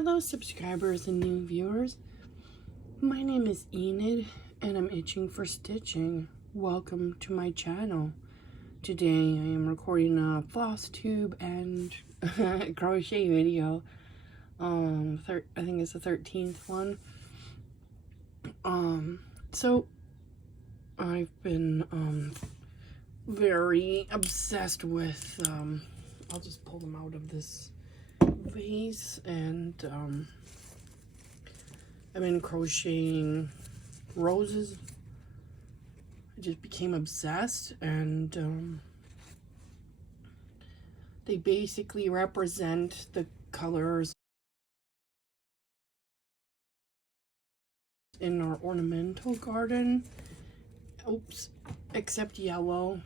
Hello subscribers and new viewers. My name is Enid and I'm itching for stitching. Welcome to my channel. Today I am recording a Flosstube and crochet video. I think it's the 13th one. So I've been very obsessed with I'll just pull them out of this vase, and I've been crocheting roses. I just became obsessed, and they basically represent the colors in our ornamental garden. Oops, except yellow.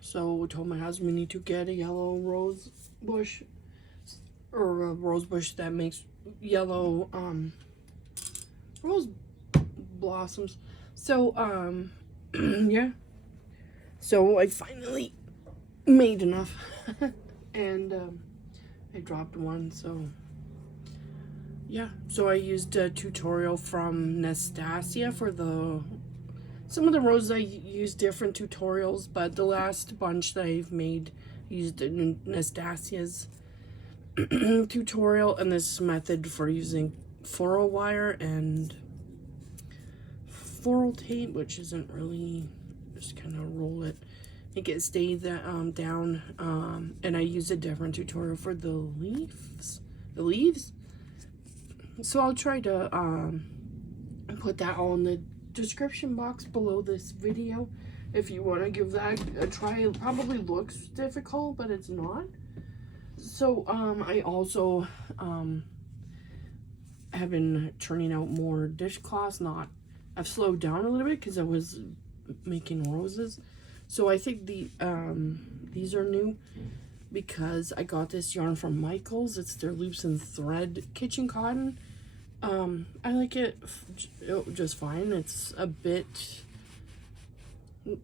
So I told my husband we need to get a yellow rose bush, or a rose bush that makes yellow rose blossoms. So yeah, so I finally made enough and I dropped one. So yeah, so I used a tutorial from Nastasia for some of the roses. I used different tutorials, but the last bunch that I've made used Nastasia's tutorial and this method for using floral wire and floral tape, which isn't really, just kind of roll it, make it stay down. And I used a different tutorial for the leaves. So I'll try to put that all in the description box below this video if you want to give that a try. It probably looks difficult, but it's not. So I also have been turning out more dishcloths. I've slowed down a little bit because I was making roses. So I think these are new because I got this yarn from Michael's. It's their loops and thread kitchen cotton. I like it just fine. It's a bit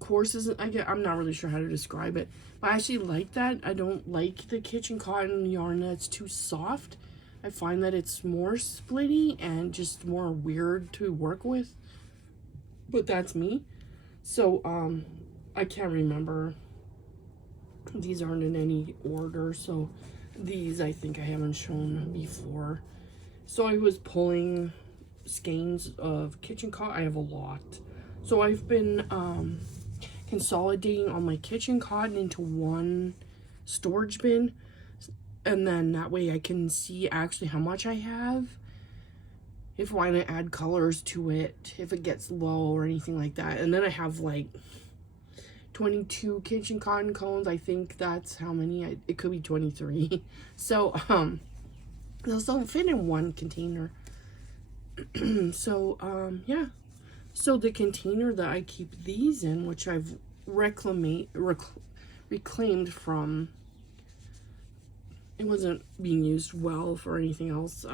coarse. I'm not really sure how to describe it, but I actually like that. I don't like the kitchen cotton yarn that's too soft. I find that it's more splitty and just more weird to work with, but that's me. So I can't remember, these aren't in any order, so these I think I haven't shown before. So I was pulling skeins of kitchen cotton. I have a lot. So I've been consolidating all my kitchen cotton into one storage bin. And then that way I can see actually how much I have. If I want to add colors to it, if it gets low or anything like that. And then I have like 22 kitchen cotton cones. I think that's how many. It could be 23. So, those don't fit in one container. So yeah, so the container that I keep these in, which I've reclaimed from, it wasn't being used well for anything else,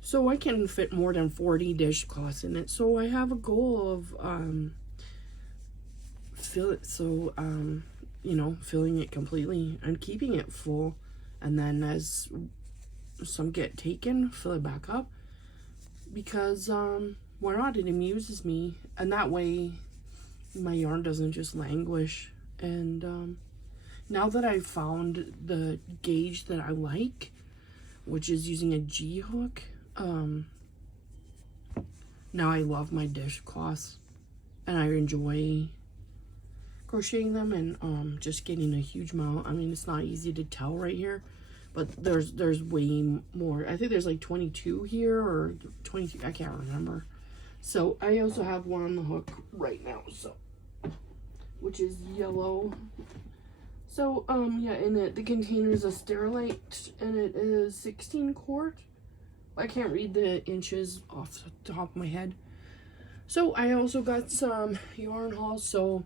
so I can fit more than 40 dishcloths in it. So I have a goal of filling it completely and keeping it full. And then as some get taken, fill it back up. Because, why not? It amuses me. And that way, my yarn doesn't just languish. And now that I've found the gauge that I like, which is using a G hook, now I love my dishcloths. And I enjoy crocheting them and just getting a huge amount. I mean, it's not easy to tell right here, but there's way more. I think there's like 22 here, or 23, I can't remember. So I also have one on the hook right now, so, which is yellow. So yeah, in it, the container is a Sterilite and it is 16 quart. I can't read the inches off the top of my head. So I also got some yarn hauls. So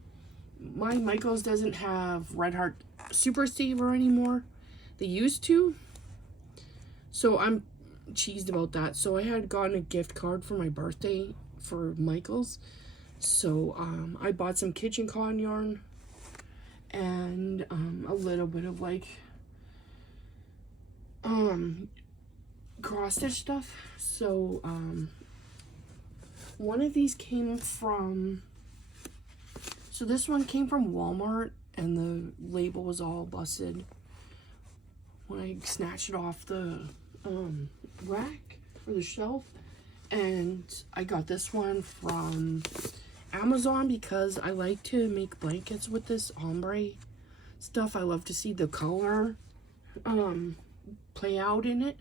my Michael's doesn't have Red Heart Super Saver anymore. They used to. So I'm cheesed about that. So I had gotten a gift card for my birthday for Michael's. So I bought some kitchen cotton yarn and a little bit of like cross stitch stuff. So one of these came from, so this one came from Walmart, and the label was all busted when I snatched it off the rack or the shelf. And I got this one from Amazon because I like to make blankets with this ombre stuff. I love to see the color play out in it.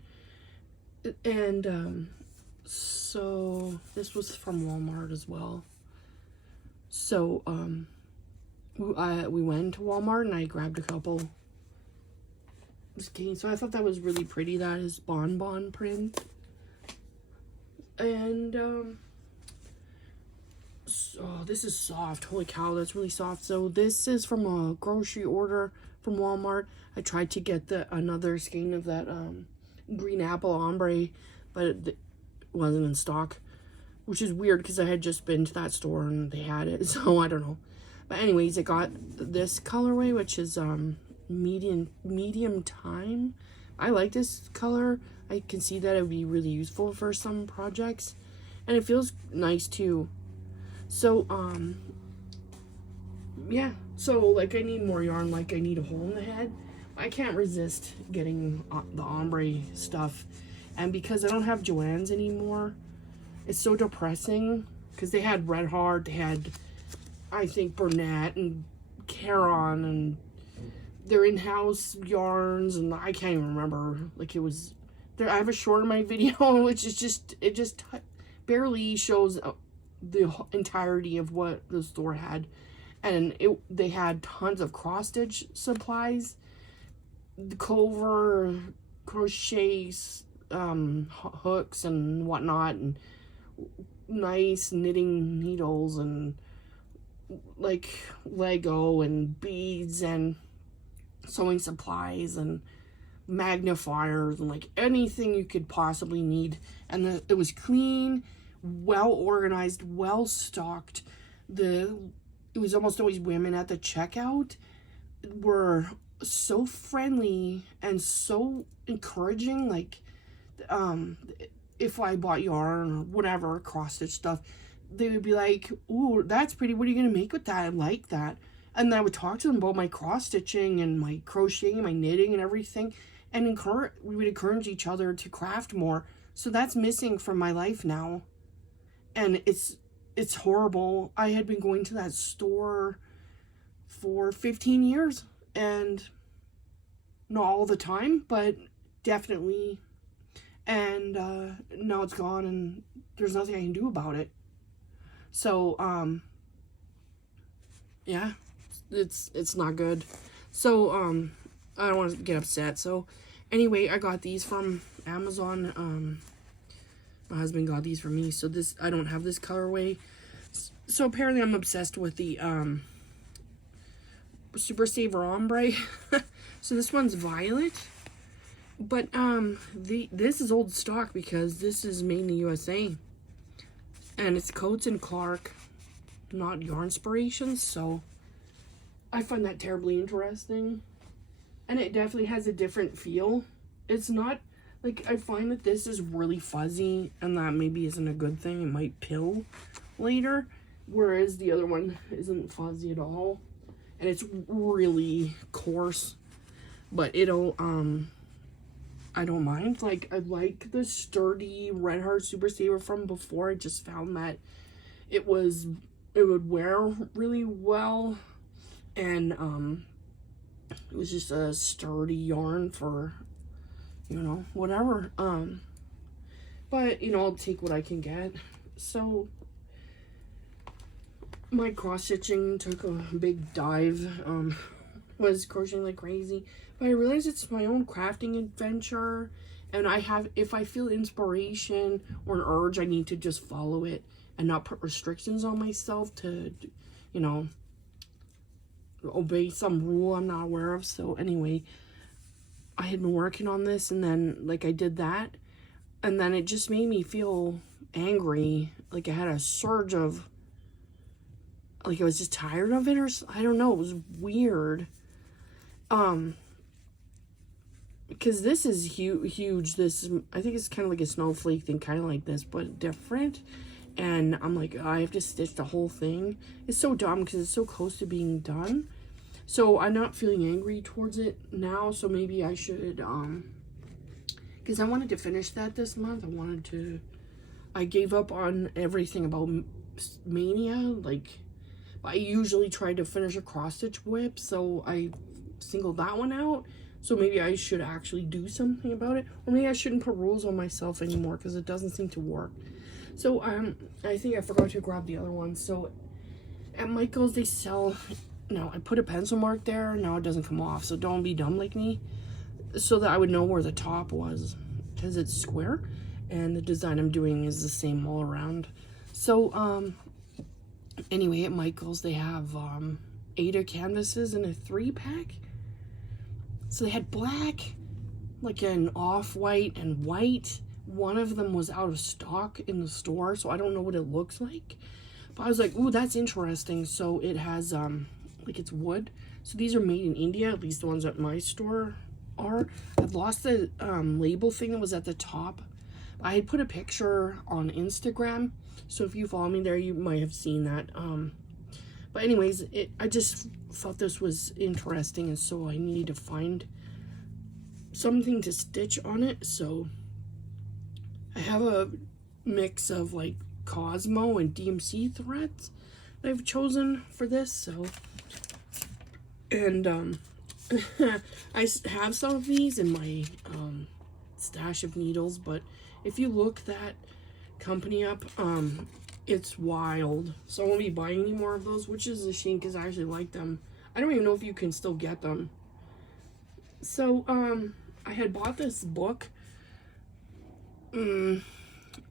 And so this was from Walmart as well. So we went to Walmart and I grabbed a couple. Just kidding. So I thought that was really pretty. That is bonbon print. And oh, this is soft. Holy cow, that's really soft. So this is from a grocery order from Walmart. I tried to get another skein of that green apple ombre, but it wasn't in stock, which is weird because I had just been to that store and they had it. So I don't know. But anyways, I got this colorway, which is medium time. I like this color. I can see that it would be really useful for some projects, and it feels nice too. So yeah, so like I need more yarn, like I need a hole in the head. I can't resist getting the ombre stuff, and because I don't have Joann's anymore, it's so depressing because they had Red Heart, they had, I think, Burnett and Caron, and their in-house yarns, and I can't even remember. Like, it was there. I have a short of my video, which is just, it just barely shows the entirety of what the store had. And they had tons of cross stitch supplies, the clover, crochets, hooks and whatnot, and nice knitting needles, and like Lego and beads and sewing supplies and magnifiers and like anything you could possibly need. And it was clean, well organized, well stocked. It was almost always women at the checkout were so friendly and so encouraging. Like if I bought yarn or whatever, cross stitch stuff, they would be like, "Ooh, that's pretty. What are you gonna make with that? I like that." And I would talk to them about my cross stitching and my crocheting, my knitting and everything, and we would encourage each other to craft more. So that's missing from my life now, and it's horrible. I had been going to that store for 15 years, and not all the time, but definitely. And now it's gone, and there's nothing I can do about it. So yeah, it's not good. So I don't want to get upset. So anyway, I got these from Amazon. My husband got these for me. So I don't have this colorway. So apparently I'm obsessed with the Super Saver Ombre. So this one's violet. But this is old stock because this is made in the USA. And it's Coates and Clark, not Yarnspirations. So I find that terribly interesting. And it definitely has a different feel. It's not, like, I find that this is really fuzzy, and that maybe isn't a good thing. It might pill later. Whereas the other one isn't fuzzy at all. And it's really coarse. But it'll, I don't mind. Like, I like the sturdy Red Heart Super Saver from before. I just found that it would wear really well. And, it was just a sturdy yarn for, you know, whatever. But, you know, I'll take what I can get. So my cross-stitching took a big dive. Was crocheting like crazy. But I realized it's my own crafting adventure. And if I feel inspiration or an urge, I need to just follow it and not put restrictions on myself to, you know, obey some rule I'm not aware of. So anyway, I had been working on this, and then like I did that, and then it just made me feel angry. Like I had a surge of, like I was just tired of it, or I don't know, it was weird. because this is huge. This, I think it's kind of like a snowflake thing, kind of like this, but different. And I'm like, I have to stitch the whole thing. It's so dumb because it's so close to being done. So I'm not feeling angry towards it now. So maybe I should, because I wanted to finish that this month. I gave up on everything about Mania. Like, I usually try to finish a cross stitch whip. So I singled that one out. So maybe I should actually do something about it. Or maybe I shouldn't put rules on myself anymore because it doesn't seem to work. So I think I forgot to grab the other one. So at Michael's they sell, no, I put a pencil mark there. Now it doesn't come off. So don't be dumb like me. So that I would know where the top was because it's square. And the design I'm doing is the same all around. So anyway, at Michael's they have 8 canvases in a 3-pack. So they had black, like an off-white and white. One of them was out of stock in the store, so I don't know what it looks like. But I was like, ooh, that's interesting. So it has, like it's wood. So these are made in India, at least the ones at my store are. I've lost the label thing that was at the top. I had put a picture on Instagram. So if you follow me there, you might have seen that. But anyways, I just thought this was interesting. And so I need to find something to stitch on it. So I have a mix of like Cosmo and DMC threads that I've chosen for this. So, and I have some of these in my stash of needles, but if you look that company up, it's wild. So I won't be buying any more of those, which is a shame because I actually like them. I don't even know if you can still get them. So I had bought this book. I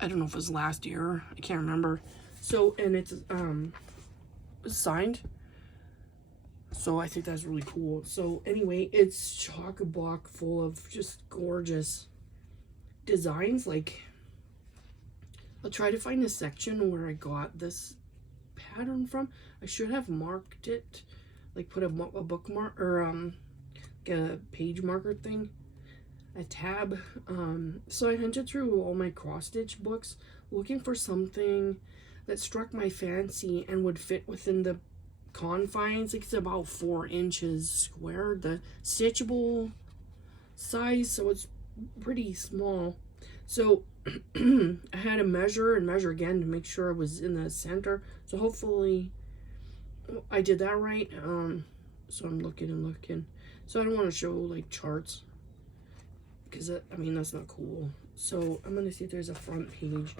don't know if it was last year. I can't remember. So, and it's signed. So I think that's really cool. So anyway, it's chock-a-block full of just gorgeous designs. Like, I'll try to find a section where I got this pattern from. I should have marked it, like put a bookmark or a page marker thing. A tab. So I hunted through all my cross stitch books looking for something that struck my fancy and would fit within the confines. Like it's about 4 inches square, the stitchable size, so it's pretty small. So I had to measure and measure again to make sure it was in the center. So hopefully I did that right. So I'm looking and looking. So I don't want to show like charts, because I mean that's not cool. So I'm gonna see if there's a front page.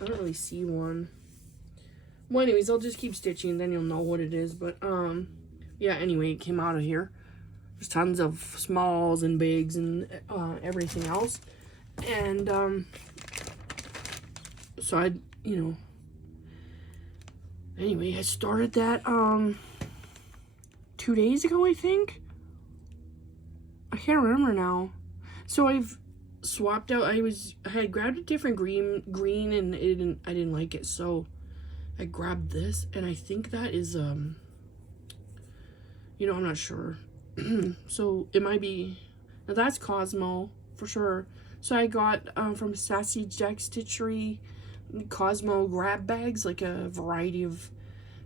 I don't really see one. Well, anyways, I'll just keep stitching, then you'll know what it is. But yeah, anyway, it came out of here. There's tons of smalls and bigs and everything else. And so I, anyway, I started that 2 days ago, I think. I can't remember now. So I've swapped out. I had grabbed a different green and I didn't like it, so I grabbed this, and I think that is I'm not sure. So it might be, now that's Cosmo for sure. So I got from Sassy Jack Stitchery Cosmo grab bags, like a variety of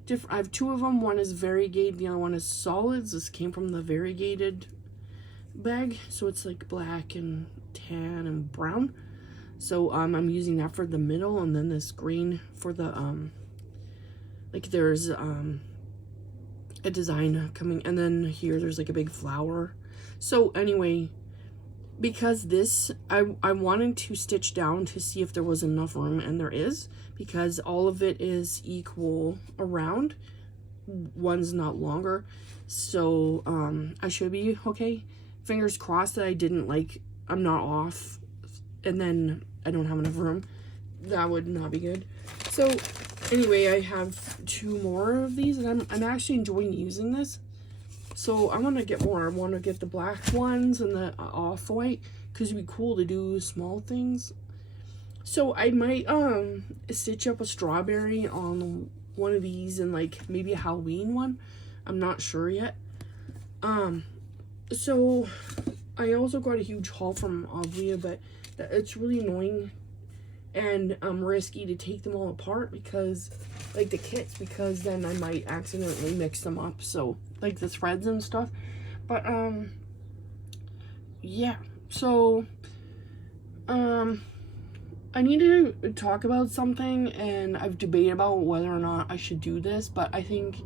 different. I have 2 of them. One is variegated, the other one is solids. This came from the variegated bag, so it's like black and tan and brown. So I'm using that for the middle, and then this green for the like there's a design coming, and then here there's like a big flower. So anyway, because this I wanted to stitch down to see if there was enough room, and there is, because all of it is equal around. One's not longer, so I should be okay. Fingers crossed that I didn't I'm not off and then I don't have enough room. That would not be good. So anyway, I have 2 more of these, and I'm actually enjoying using this. So I want to get more. I want to get the black ones and the off-white, because it'd be cool to do small things. So I might stitch up a strawberry on one of these, and like maybe a Halloween one. I'm not sure yet. So I also got a huge haul from Avlia, but it's really annoying and risky to take them all apart because, like the kits, because then I might accidentally mix them up. So, like the threads and stuff. But, yeah. So, I need to talk about something, and I've debated about whether or not I should do this, but I think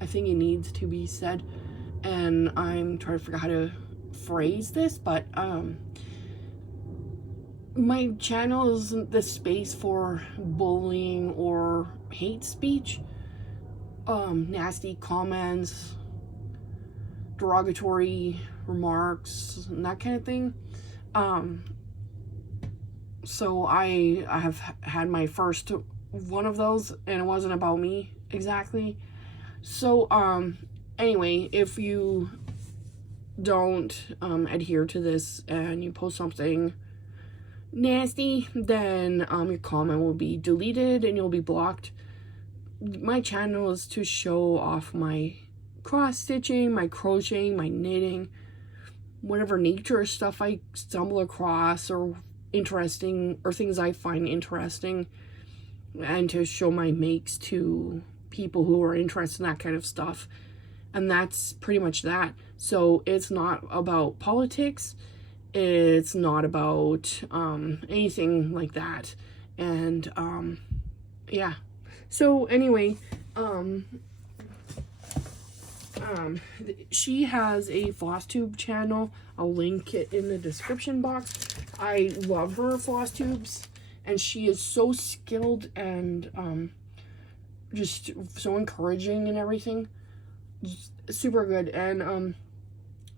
it needs to be said, and I'm trying to figure out how to phrase this, but my channel isn't the space for bullying or hate speech, nasty comments, derogatory remarks, and that kind of thing. So I have had my first one of those, and it wasn't about me exactly. So anyway, if you don't adhere to this and you post something nasty, then your comment will be deleted and you'll be blocked. My channel is to show off my cross stitching, my crocheting, my knitting, whatever nature stuff I stumble across or interesting, or things I find interesting, and to show my makes to people who are interested in that kind of stuff. And that's pretty much that. So it's not about politics, it's not about anything like that. And yeah. So anyway, she has a Flosstube channel. I'll link it in the description box. I love her Flosstubes, and she is so skilled and just so encouraging and everything. Super good. And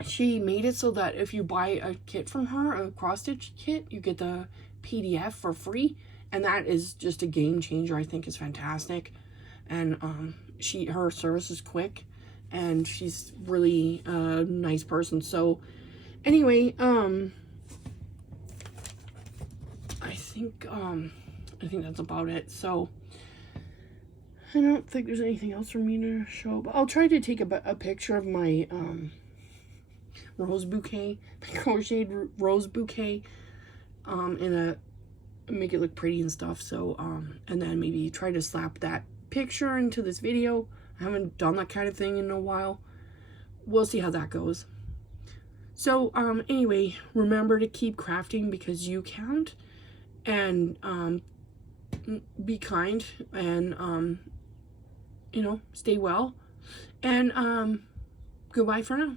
she made it so that if you buy a kit from her, a cross stitch kit, you get the PDF for free, and that is just a game changer. I think is fantastic. And her service is quick, and she's really a nice person. So anyway, I think that's about it. So I don't think there's anything else for me to show, but I'll try to take a picture of my rose bouquet, my crocheted rose bouquet, make it look pretty and stuff. So and then maybe try to slap that picture into this video. I haven't done that kind of thing in a while. We'll see how that goes. So anyway, remember to keep crafting because you count, and be kind, and you know, stay well, and goodbye for now.